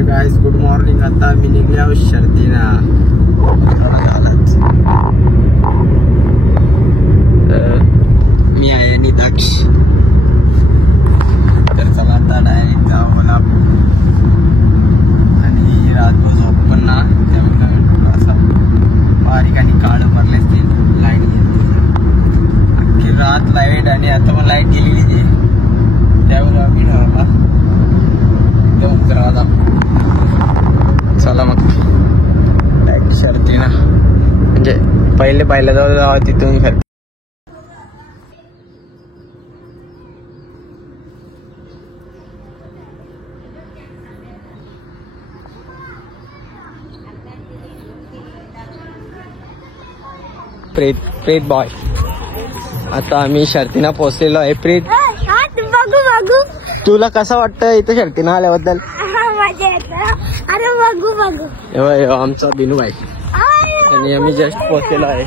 तर गाईस good morning. आता मी निघल्या शर्तीना. मी आहे आणि दक्ष. तर चला आता डायरेक्ट जाऊ मला. आणि रातभर झोप पण ना, त्यामुळे थोडासा बारीक आणि काळं भरले असते. लाईट अख्खी रात लाईट आणि आता पण लाईट गेलेली ती. त्यामुळे आम्ही ठरवला उतरा. चला मग डायरेक्ट शर्तीना, म्हणजे पहिले पहिल्या जवळ जावं तिथून शर्ती. प्रीत बॉय. आता आम्ही शर्तीना पोहोचलेलो आहे. प्रीत बघू तुला कसं वाटतं इथं शर्तीना आल्याबद्दल? अरे बघू आमचा बिनू भाई आणि आम्ही जस्ट पोहोचलेलो आहे.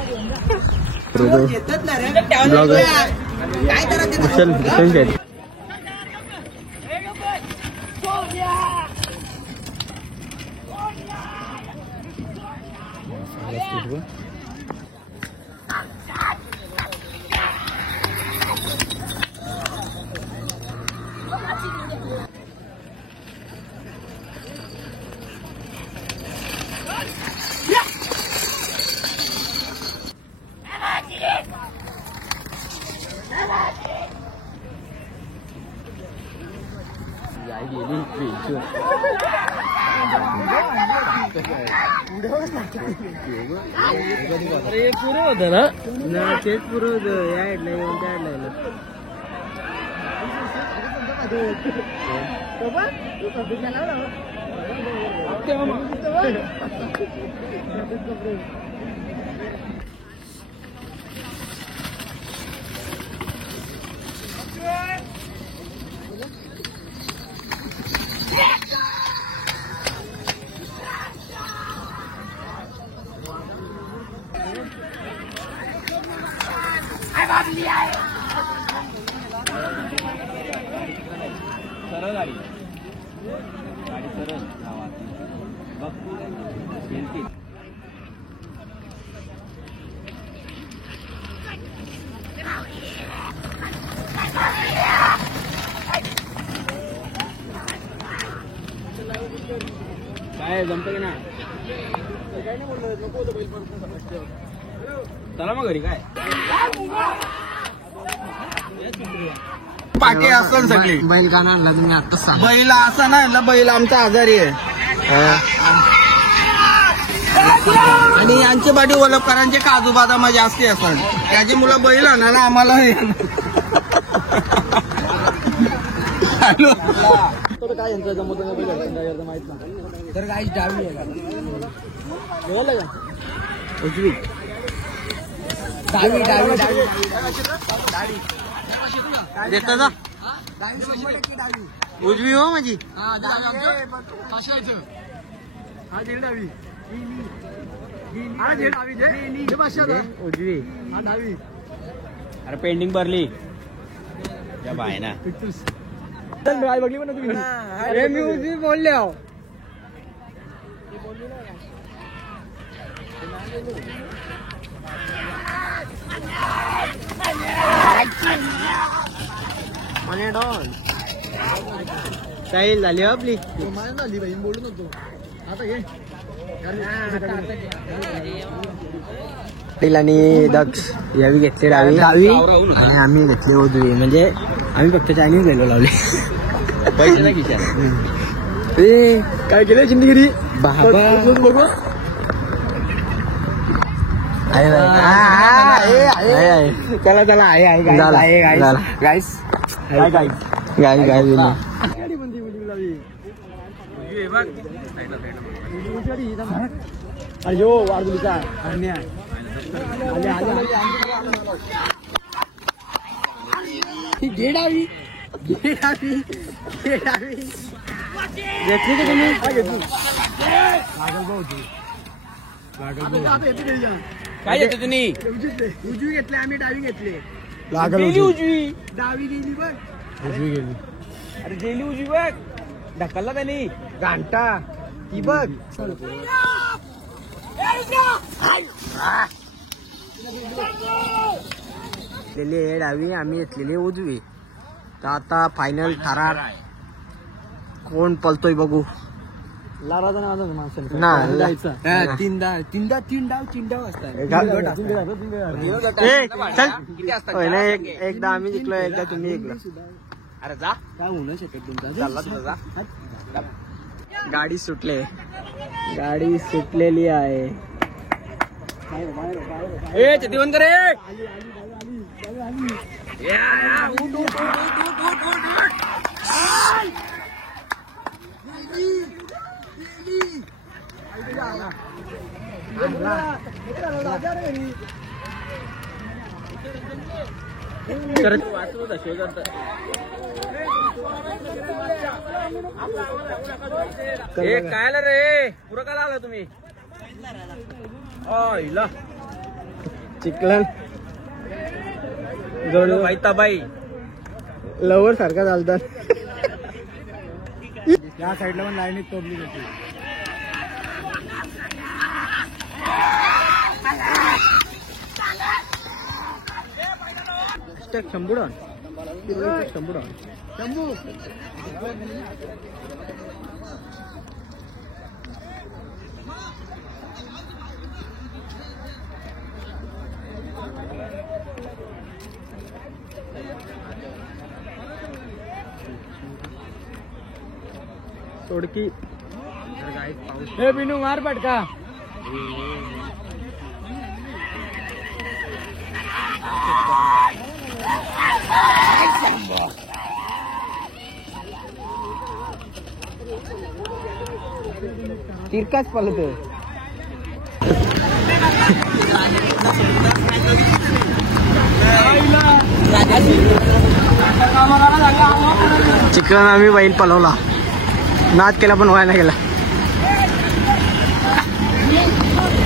पुरं होतं ना, तेच पुरं होतं. या हेडलाईन त्या हेडलाईन सरळ गाडी सरळ काय जमतं की ना. काय नाही बोललो नको होतं बैल पडतो. चला मग घरी. काय पाठी असं सगळी बैल का आणला तुम्ही आता? बैल असा नाही, बैल आमचा आजारी आहे आणि यांची पाठी ओळखकरांचे काजू बदाम जास्ती असतात. त्याची मुलं बैल आणायला आम्हाला काय यांचं जमत माहित नाही. तर काही डावी आहे का उजवी डावी डावी डावी देता जा. उजवी हो माझी. उजवी अरे पेंडिंग भरली या बाय ना. बघली पण तुम्ही. मी उजवी बोलले आहो. साहिल झाली आपली झाली बाई. बोलून होतो आता घे. आणि दक्ष यावी घेतले डावी आणि आम्ही घेतले उजवी. म्हणजे आम्ही फक्त चायनीज गेलो लावले. पैसे नाही खिशात. काय केलं चिंदगिरी बाबा. चला चला आहे गाईस अरे वारदुलीचा घेडावी घेतली का तुम्ही? काय घेतलं तुम्ही? उजवी घेतली आम्ही, डावी घेतली. उजवी डावी गेली बघ. उजवी गेली. अरे गेली उजवी बघ. ढकलला त्यांनी घंटा ती बघ. डावी आम्ही घेतलेली उजवी. तर आता फायनल ठरार कोण पलतोय बघू. तीन डाव असतात. एकदा आम्ही जिंकलो एकदा तुम्ही जिंकलो. अरे जा काय होऊ शकत तुमचा. गाडी सुटले गाडी सुटलेली आहे. दिवंकर काय रे पुरं काय आला तुम्ही. चिकलन जोडू बाई लवर सारखा चालतात. या साईडला पण लाईनीत तोडली जाते. शंभूडॉन शंभू सोडकी. हे बिनू मार पटका. तिरकाच पलतो. चिकन आम्ही बैल पलवला. नाद केला पण व्हायला गेला.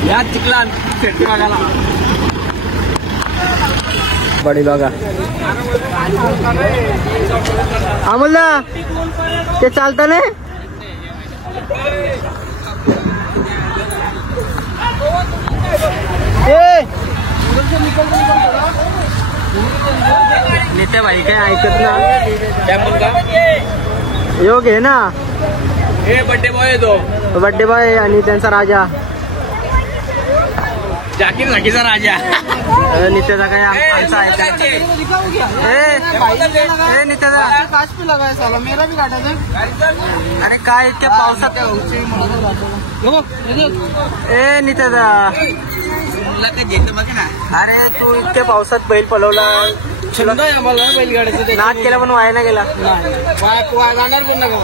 या चिकलान बडी बघा. अमोलदा ते चालत ना. नेते भाई काय ऐकत ना. योग आहे ना. बड्डे बॉय तो बड्डे बॉय आणि त्यांचा राजा जाकीर झाकीचा राजा. नित्याचा काय आमचा आहे. नित्याचा काच पे लगाय मेरा भी काटा. अरे काय इतक्या पावसात. नित्याचा अरे तू इतक्या पावसात बैल पलवला. नाद केला पण वाया गेला. जाणार पण नका.